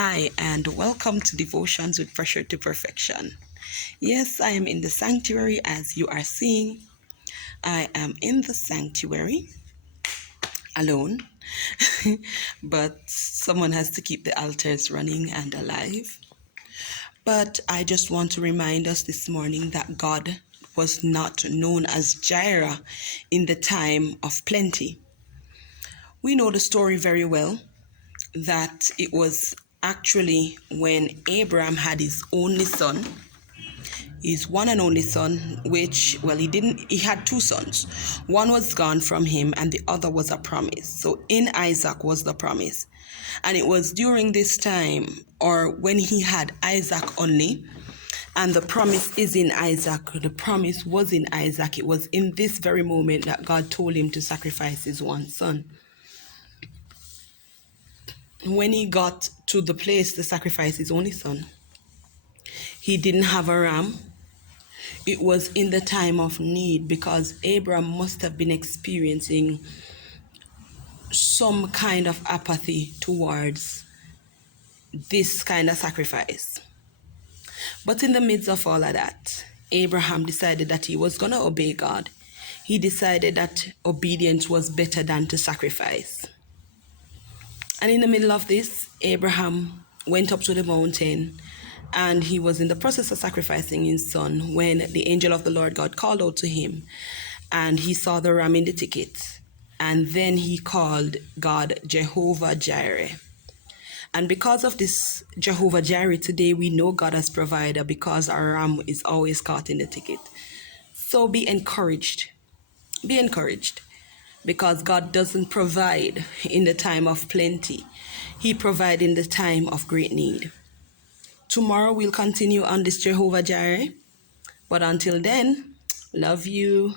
Hi, and welcome to Devotions with Pressure to Perfection. Yes, I am in the sanctuary as you are seeing. I am in the sanctuary alone, but someone has to keep the altars running and alive. But I just want to remind us this morning that God was not known as Jireh in the time of plenty. We know the story very well, that it was actually when Abraham had his only son, his one and only son, he had two sons. One was gone from him and the other was a promise. So in Isaac was the promise. And it was during this time, or when he had Isaac only, and the promise is in Isaac, the promise was in Isaac. It was in this very moment that God told him to sacrifice his one son. When he got to the place to sacrifice his only son, he didn't have a ram. It was in the time of need, because Abraham must have been experiencing some kind of apathy towards this kind of sacrifice. But in the midst of all of that, Abraham decided that he was going to obey God. He decided that obedience was better than to sacrifice. And in the middle of this, Abraham went up to the mountain and he was in the process of sacrificing his son when the angel of the Lord God called out to him, and he saw the ram in the thicket. And then he called God Jehovah Jireh. And because of this Jehovah Jireh, today we know God as provider, because our ram is always caught in the thicket. So be encouraged. Be encouraged. Because God doesn't provide in the time of plenty. He provides in the time of great need. Tomorrow we'll continue on this Jehovah Jireh. But until then, love you.